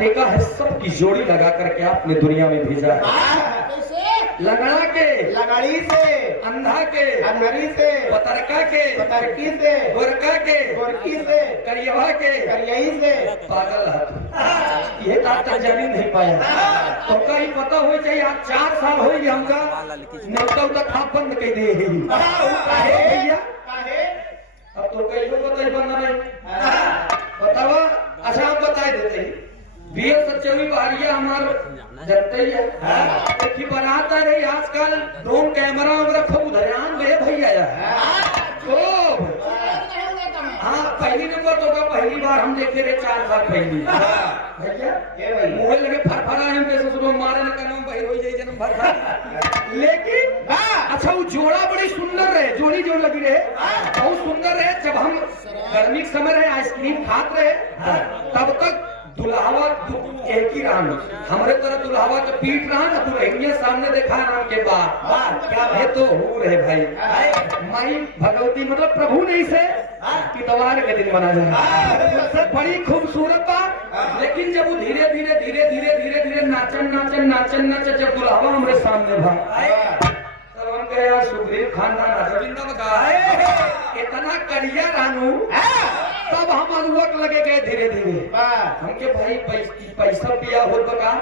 टेका है, सबकी जोड़ी लगा करके आपने दुनिया में भेजा है। लगड़ा के, लगड़ी से, अंधा के, अंधरी से, पतरका के, पतरकी से, गोरका के, गोरकी से, करियवा के, करियई से, पागल है। ये तो तक जानी नहीं पाया। तो कहीं पता हो चाहिए आज 4 साल हो गए हमका नौता तक आप बंद कर दे भैया। अब तो कहीं को बताइए बंद नहीं बतावा। अच्छा हम बता देते हैं बीएस सचवी बारिया हमारे जनते ही है कि बनाता रही आजकल ड्रोन कैमरा वगैरह खूब ध्यान दे भैया। तो हाँ पहली नंबर तो का पहली बार हम देखे रहे 4 साल पहली भैया मोबाइल लगे फरफरा हम पे ससुरो मारे न करना बहिर हो जाए जन्म भर। लेकिन अच्छा वो जोड़ा बड़ी सुंदर रहे, जोड़ी जो लगी रहे बहुत सुंदर रहे। जब हम गर्मी के समय रहे आइसक्रीम खाते रहे तब तक दुल्हावा एक ही रहा हमारे तरह दुल्हावा के पीठ रहा ना दुल्हनिया सामने देखा नाम के बाद क्या है तो हो रहे भाई माई भगवती मतलब प्रभु ने इसे इतवार के दिन बना जाए बड़ी खूबसूरत बात। लेकिन जब वो धीरे धीरे धीरे धीरे धीरे धीरे नाचन नाचन नाचन नाचन जब दुल्हावा हमारे सामने भाग तब हम गया सुग्रीव खानदान इतना करिया रानू तब हम अनुवक लगे गए धीरे धीरे हमके भाई पैसा पिया हो बका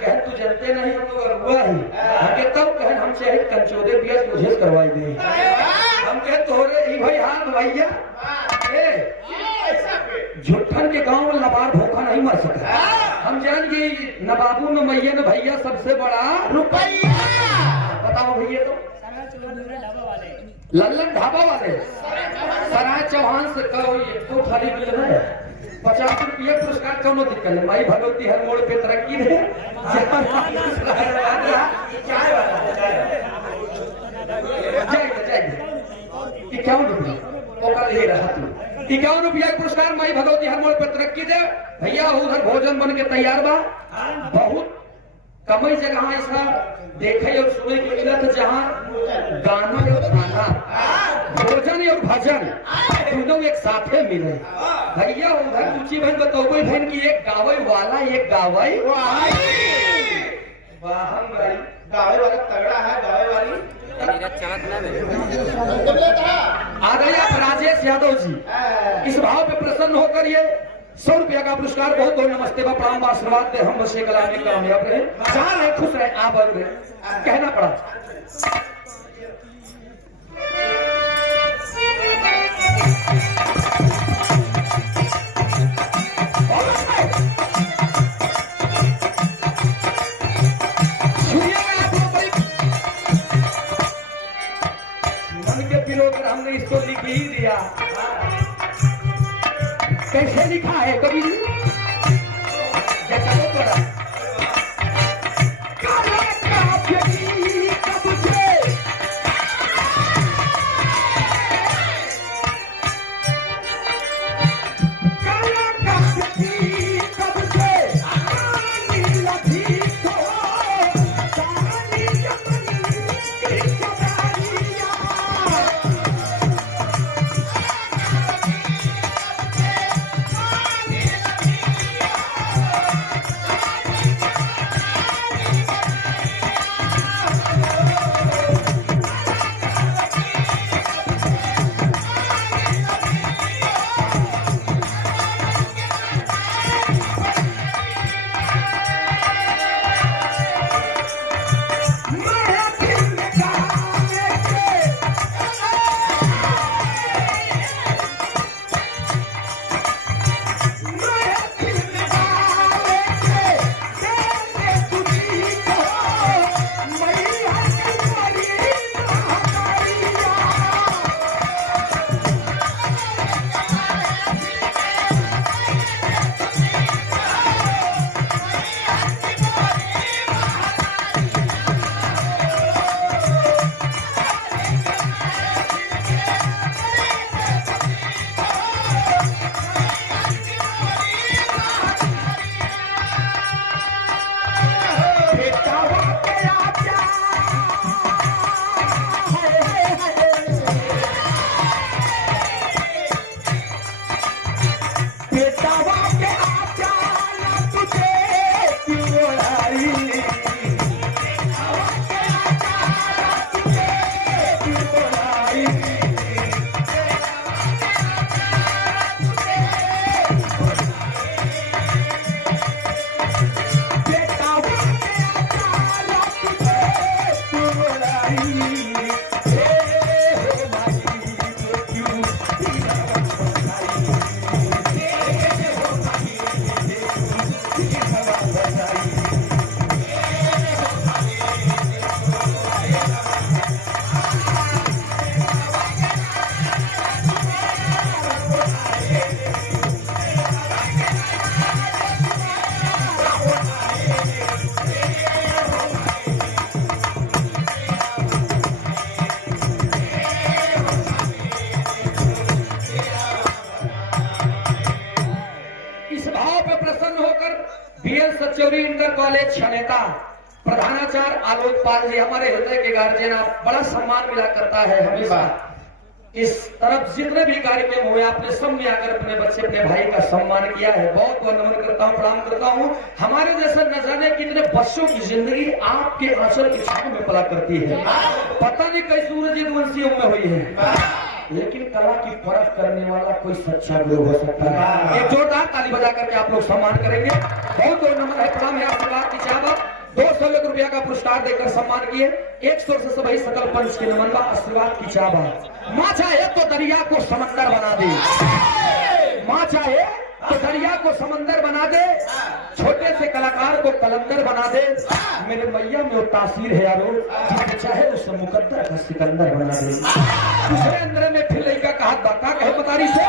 कह तू जानते नहीं हम लोग अगुआ ही हमके तब कह हमसे एक कंचोदे पिया तुझे करवाई दे हम कहे तोरे ही भाई हां भैया झुट्ठन के गांव में लबार भूखा नहीं मर सका। हम जान कि नवाबू में मैया में भैया सबसे बड़ा रुपया। बताओ भैया तो लल्लन ढाबा वाले सराय चौहान से कहो ये तो थाली बिल है 50 रुपये पुरस्कार कौनो दिक्कत नहीं। माई भगवती हर मोड़ पे तरक्की दे ₹51 पुरस्कार माई भगवती हर मोड़ पे तरक्की दे भैया। उधर भोजन बन के तैयार बा। बहुत कमई जगह ऐसा देखे और सुने के मिला था जहाँ गाना और खाना भोजन और भजन दोनों एक साथ मिले भैया। उधर ऊंची बहन बताओ बहन की एक गावे वाला एक गावे गावे वाला तगड़ा है। गावे वाली आ गए आप राजेश यादव जी। इस भाव पे प्रसन्न होकर ये ₹100 का पुरस्कार बहुत बहुत नमस्ते बा प्रणाम आशीर्वाद दे हम बसे कला में कामयाब रहे चाह रहे खुश रहे आप और कहना पड़ा। मन के पिलो कर हमने इसको लिख ही दिया। कैसे लिखा है कभी बीएस सचौरी इंटर कॉलेज छनेता प्रधानाचार्य आलोक पाल जी हमारे हृदय के गार्जियन, आप बड़ा सम्मान मिला करता है हमेशा। इस तरफ जितने भी कार्यक्रम हुए आपने सब में आकर अपने बच्चे अपने भाई का सम्मान किया है। बहुत बहुत नमन करता हूँ, प्रणाम करता हूँ। हमारे जैसे न जाने कितने बच्चों की जिंदगी आपके आंचल की छांव में पला करती है। पता नहीं कई सूरज वंशियों में हुई है, लेकिन कला की परख करने वाला कोई सच्चा गुरु हो सकता है। एक जोरदार ताली बजा करके आप लोग सम्मान करेंगे। बहुत बहुत नमन है, प्रणाम है, आशीर्वाद की चाहत। 200 रुपया का पुरस्कार देकर सम्मान किए। 100 से सभी सकल पंच के नमन का आशीर्वाद की चाहत। माँ चाहे तो दरिया को समंदर बना दे, माँ चाहे तो दरिया को समंदर बना दे, छोटे से कलाकार को कलंदर बना दे। मेरे मैया में वो तासीर है यारो, जिसे चाहे उस मुकद्दर का सिकंदर बना दे। दूसरे अंदर में फिर लड़का कहा दाता कहे बतारी से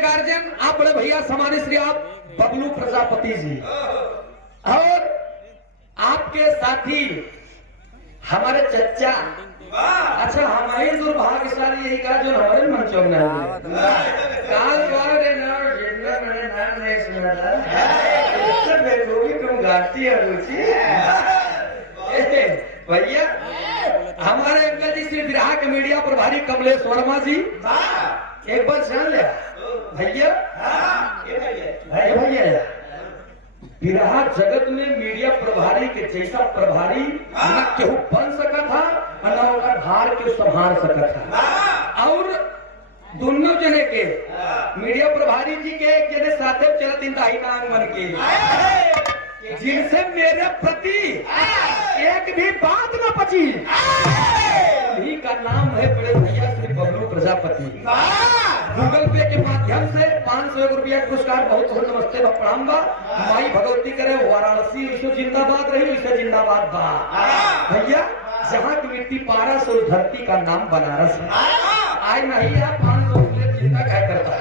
गार्जियन आप बड़े भैया समानी श्री आप बबलू प्रजापति जी और आपके साथी हमारे चच्चा। अच्छा हमारे दुर्भाग्यशाली यही कहा जो हमारे मंचों में काल तुम गाती है रुचि भैया। हमारे अंकल जी श्री विराह के मीडिया प्रभारी कमलेश वर्मा जी एक बार जान लिया भैया भैया विराह जगत में मीडिया प्रभारी के जैसा प्रभारी न केहू बन सका था न भार के संभाल सका था। और दोनों जने के मीडिया प्रभारी जी के एक जने साथे चलत इंतहाई नाम बन के जिनसे मेरे प्रति एक भी बात न बची उन्हीं का नाम है बड़े भैया श्री बबलू प्रजापति। गूगल पे के माध्यम से 500 रुपया पुरस्कार बहुत बहुत नमस्ते प्रणाम बा। माई भगवती करे वाराणसी विश्व जिंदाबाद रही विश्व जिंदाबाद बा भैया। जहाँ की मिट्टी पारस और धरती का नाम बनारस है। आज नहीं है 500 रुपये चिंता क्या करता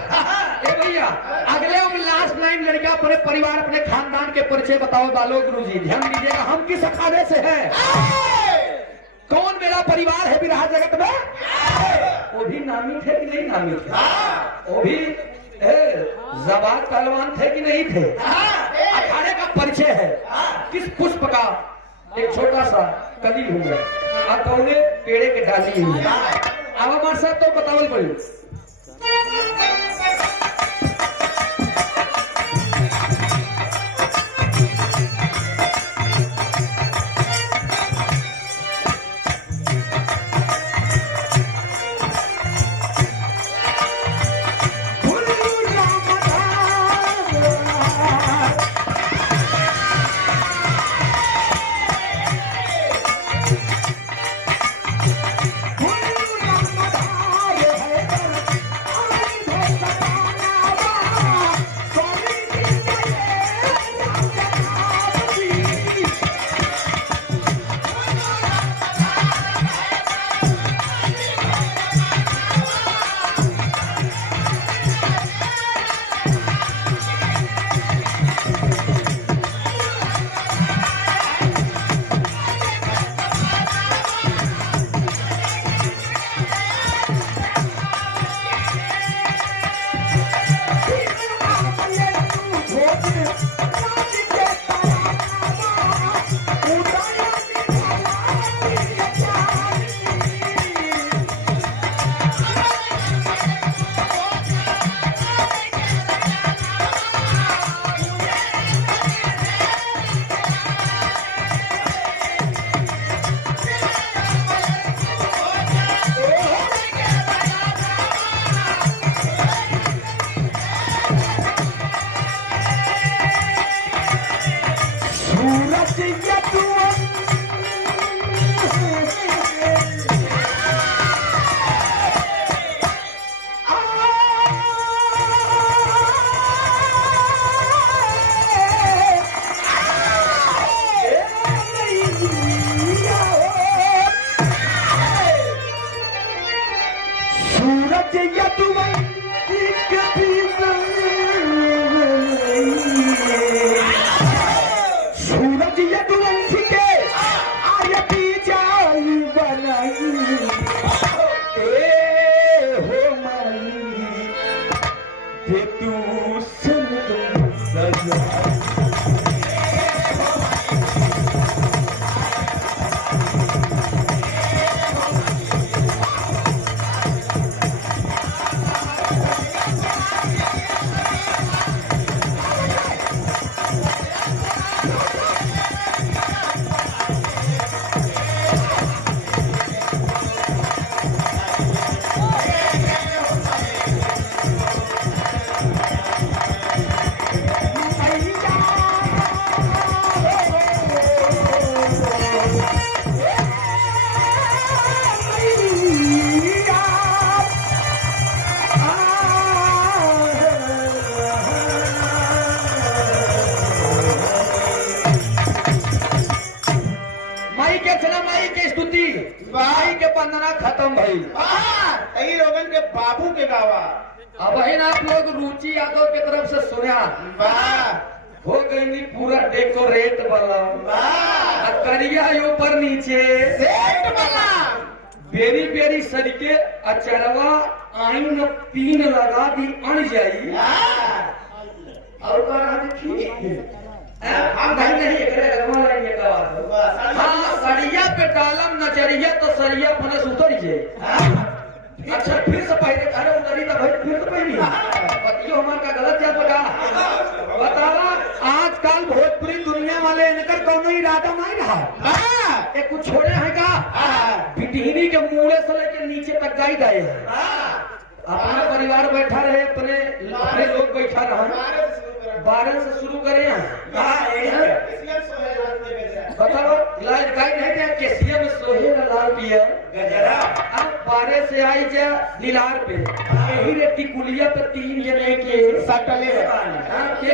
है भैया। गया। अगले और लास्ट लाइन लड़का अपने परिवार अपने खानदान के परिचय बताओ बालो गुरुजी, ध्यान दीजिएगा। हम किस अखाड़े से हैं, कौन मेरा परिवार है विराह जगत में? वो भी नामी थे कि नहीं नामी थे? वो भी जबान पहलवान थे कि नहीं थे? अखाड़े का परिचय है किस पुष्प का? एक छोटा सा कली हुआ और कौने पेड़े के डाली हुई। अब हमारे साथ तो बतावल पड़ी। भाई के पंदना खत्म भाई। कई लोगन के बाबू के गावा। अब बहन आप लोग रुचि यादव की तरफ से सुना हो गई नहीं पूरा डेकोरेट वाला करिया ऊपर नीचे सेट वाला बेरी बेरी सरिके अचरवा आइन पीन लगा दी अण जाई और कहा देखी हम नहीं एकरे लगवा लेंगे का बात। हां सरिया पे डालम नचरिया तो सरिया फनस उतर जाए। अच्छा फिर से पहले अरे उतरी तो भाई फिर तो पहली पतियो हमार का गलत याद बता बतावा आजकल भोजपुरी दुनिया वाले इनकर कोनो इरादा नहीं रहा। ये कुछ छोड़े हैं का बिटहरी के मूले से लेकर नीचे तक गाई गए अपना परिवार बैठा रहे अपने लोग बैठा रहा 12 से शुरू करे बताओ इलाज गाई नहीं थे केसिया में सोहे लाल पिया गजरा अब 12 से आई जा लीलार पे यही रे टिकुलिया पे 3 जने के सटले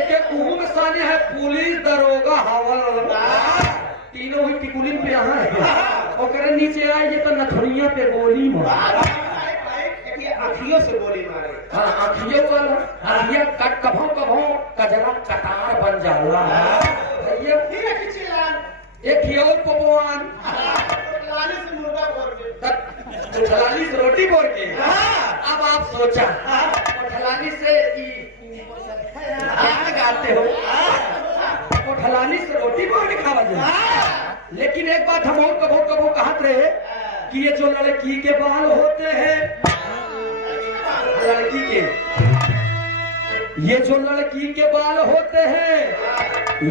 के कुहू में साने है पुलिस दरोगा हवल तीनों ही टिकुलिन पे यहाँ है ओकरे नीचे आई जे तो नथुनिया पे गोली मार अखियों से गोली मारे हाँ आँखियों वाला आँखिया कट कभों कभों कजरा कटार बन जाला भैया फिर खिंची लाल एक हियोर पकवान लाली से मुर्गा बोल के ठलाली से रोटी बोल के अब आप सोचा ठलाली से क्या गाते हो ठलाली से रोटी बोल के खावा जाए लेकिन एक बात हम और कभो कभो कहते रहे कि ये जो लड़की के बाल होते हैं लड़की के ये जो लड़की के बाल होते हैं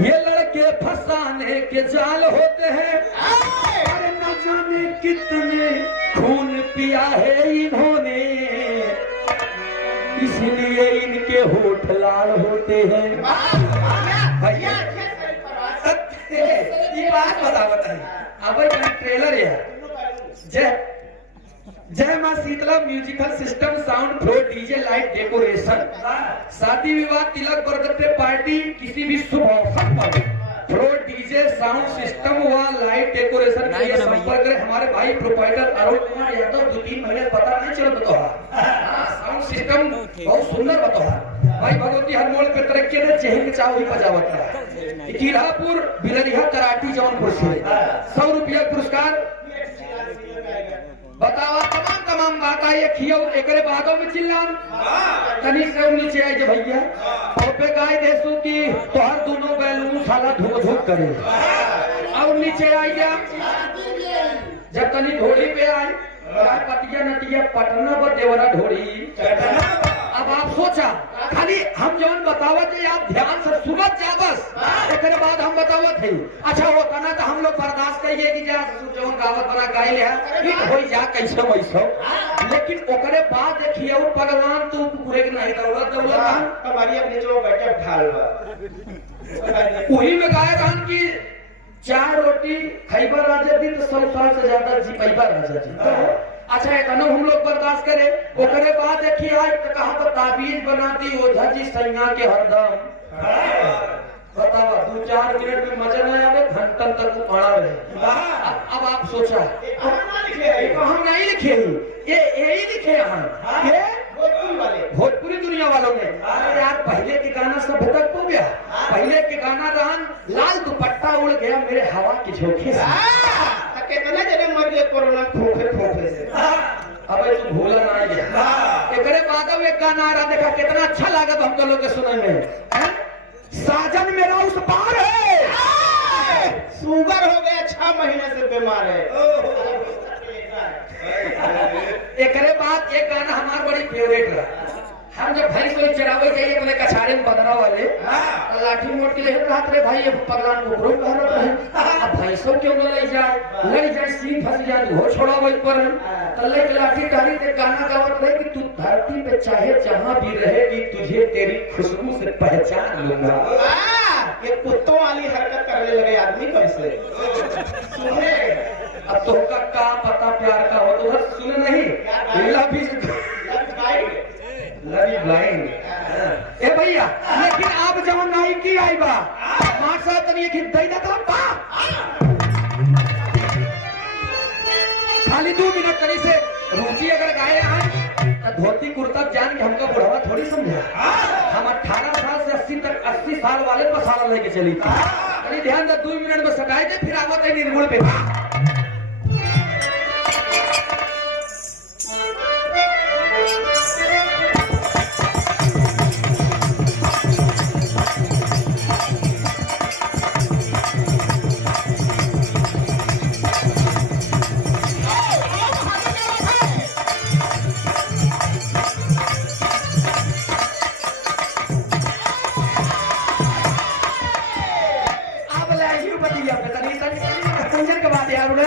ये लड़के फंसाने के जाल होते हैं अरे न जाने कितने खून पिया है इन्होंने इसलिए इनके होठ लाल होते हैं भैया ये बात बतावत है अब ट्रेलर है जय जय मां Sheetla musical system sound flow DJ light decoration शादी विवाह तिलक बर्थडे पार्टी किसी भी शुभ अवसर पर फ्लो डीजे साउंड सिस्टम व लाइट डेकोरेशन के लिए संपर्क करें हमारे भाई प्रोपाइटर अरुण कुमार यादव 2-3 महीने पता नहीं चल बता साउंड सिस्टम बहुत सुंदर बता भाई भगवती हर मोड़ पे तरक्की ने चेहंग चाव ही बजावत है किरापुर बिलरिया कराटी जौनपुर से 100 रुपया पुरस्कार बतावा तमाम गाता ये खियो एकरे बादों में चिल्लान तनी से नीचे आई जे भैया और पे गाय देसू की तोहर दोनों बैलून साला धूप धूप करे और नीचे आई जा जब तनी ढोली पे आई पटिया नटिया पटना पर देवरा ढोली अब आप सोचा खाली हम जौन बतावत है आप ध्यान से सुनत जा बस एकरे बाद हम बतावत है अच्छा वो तना तो हम लोग बर्दाश्त करिए कि जा जौन गावत बना गाइल है ठीक होई जा कैसे वैसे लेकिन ओकरे बाद देखिए और भगवान तू पूरे के नहीं दौलत हमारी अपने जो बैठे ढाल वही में गाय रहन की 4 रोटी खैबर राजा दी तो 100 साल से ज्यादा जी पैबर राजा जी अच्छा इतना हम लोग बर्दाश्त करे ओकरे बाद देखिए आज तो कहा तो ताबीज बना दी ओझा जी सैया के हरदम बतावा 2-4 मिनट में मजा नहीं आवे घंटन तक वो पड़ा रहे अब आप सोचा हम नहीं लिखे ये यही लिखे हम ये भोजपुरी दुनिया वालों ने अरे यार पहले के गाना सब तक हो गया पहले के गाना रहन लाल दुपट्टा उड़ गया मेरे हवा की झोंके से कितना जने मर गए कोरोना खोखे से अब तू भूला ना गया एकरे बाद एक गाना आ रहा देखा कितना अच्छा लागत हमको लोग के सुने में साजन मेरा उस पार है शुगर हो गया 6 महीने से बीमार है एकरे बाद एक गाना हमारा बड़ी फेवरेट रहा हम जब भैंस को चरावे जाइए अपने कछारे में बदरा वाले लाठी मोट के लिए हाथ रे भाई ये पगलान को रोक कहत रहे अब भैंसों क्यों न ले जाए सीन फंस जाए हो छोड़ा वही पर तल्ले की लाठी टारी ते गाना गावत रहे कि तू धरती पे चाहे जहां भी रहेगी तुझे तेरी खुशबू से पहचान लूंगा ये कुत्तों वाली हरकत करने लगे आदमी कैसे सुने अब तो का पता प्यार का हो तो सुने नहीं लवी ब्लाइंड ए भैया लेकिन आप जब नाई की आई बा मां साहब तनी एक दई ना बा खाली 2 मिनट तनी से रुचि अगर गाए हैं तो धोती कुर्ता जान के हमको बुढ़ावा थोड़ी समझा हम 18 साल से 80 साल वाले मसाला लेके चली थी तनी ध्यान दे 2 मिनट में सकाए थे फिर आवत है निर्गुण पे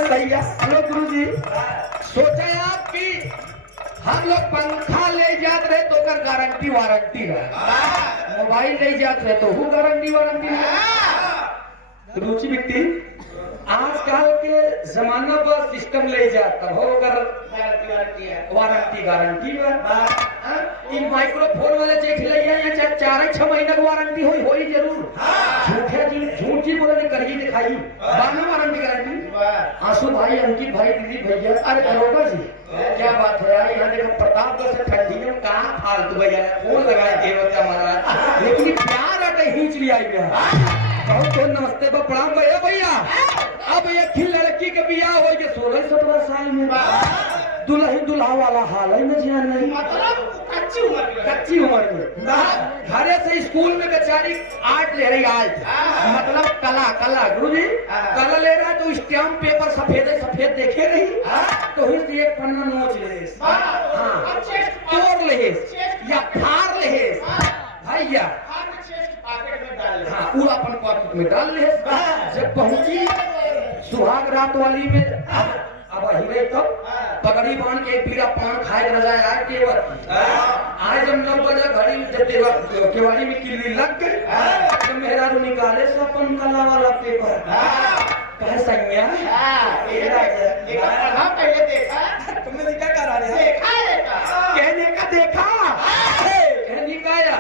भैया हेलो गुरु जी सोचा आप कि हम लोग पंखा ले जाते रहे तो कर गारंटी वारंटी रहा मोबाइल ले जाते रहे तो वो गारंटी वारंटी रुचि व्यक्ति आजकल के जमाना पर सिस्टम ले जाता हो अगर वारंटी गारंटी इन माइक्रोफोन वाले चेक ले या 4-6 महीने की वारंटी होई जरूर झूठ जी बोले करिए दिखाई बानो वारंटी गारंटी हाँ आंसू भाई, अंकित भाई, दीदी भैया, अरे दरोगा जी क्या बात है यार, यहाँ देखो प्रतापगढ़ से ठंडी में कहाँ फालतू भैया फोन लगाए देवता महाराज, लेकिन प्यार अटे खींच लिया बहुत तो नमस्ते बा प्रणाम भैया भैया। अब ये खिल लड़की के बियाह हो गए 16-17 साल में, दुल्हन दुल्हा वाला हाल है न जान नहीं, मतलब कच्ची उम्र में घरे से स्कूल में बेचारी आर्ट ले रही, आर्ट मतलब कला गुरुजी कला ले रहा है तो स्टैम्प पेपर सफेद देखे नहीं तो ही एक पन्ना नोच ले, हाँ तोड़ ले या फाड़ ले भैया, हाँ पूरा अपन पॉकेट में डाल ले। जब पहुंची सुहाग रात वाली में अब ही तब पगड़ी बांध के पीरा पान खाए न जाए आए केवल आज जब 9 बजे घड़ी जब केवाड़ी में किल्ली लग गई तो मेहरा निकाले से अपन कला वाला पेपर कह संज्ञा पहले देखा तुमने क्या करा रहे देखा कहने का देखा कहने का या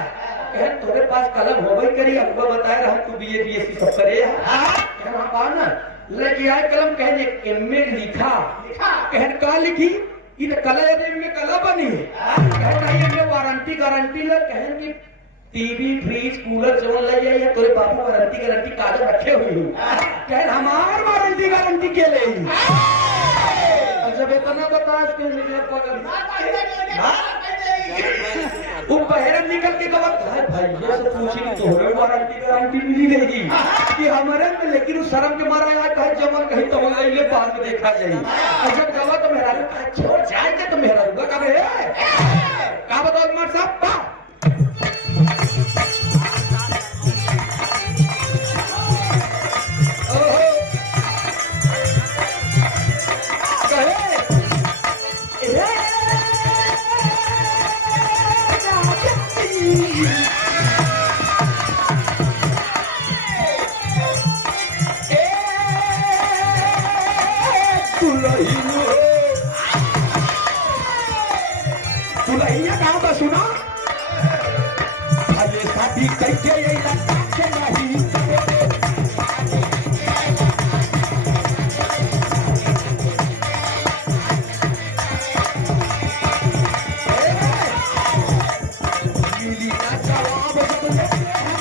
कह तुम्हारे पास कलम हो गई करी अब्बा बताया रहा तू बीए बीएससी सब करे वहां पा ना लेके आए कलम, कहने एमए लिखा कहन का लिखी इन कला में कला बनी है कहना वारंटी गारंटी लग कहन की टीवी फ्रिज कूलर जो ले जाइए तोरे बापू वारंटी गारंटी कागज रखे हुए कहन हमार वारंटी गारंटी के ले जब इतना बतास के वो बहरन निकल के गलत है भैया से पूछी तोहरे वारंटी गारंटी मिली रहेगी कि हमारे में, लेकिन उस शर्म के मारा यार कहे जमल कहीं तो ले बात में देखा जाए और जब गवा तो मेरा छोड़ जाएंगे तो मेरा रुका कब है का बताओ कुमार साहब दुल्हनिया कहाँ पर सुना अरे शादी कैसे ये लगता के नहीं मिली ना जवाब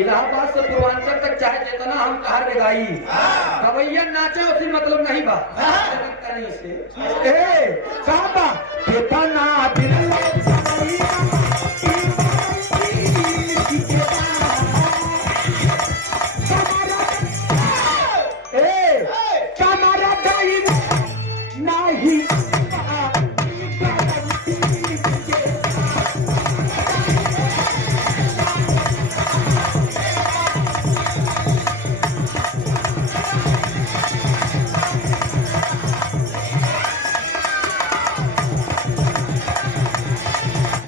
इलाहाबाद से पूर्वांचल तक चाहे जितना हम कहा गाई कवैया नाचे उसी मतलब नहीं बा कहाँ बा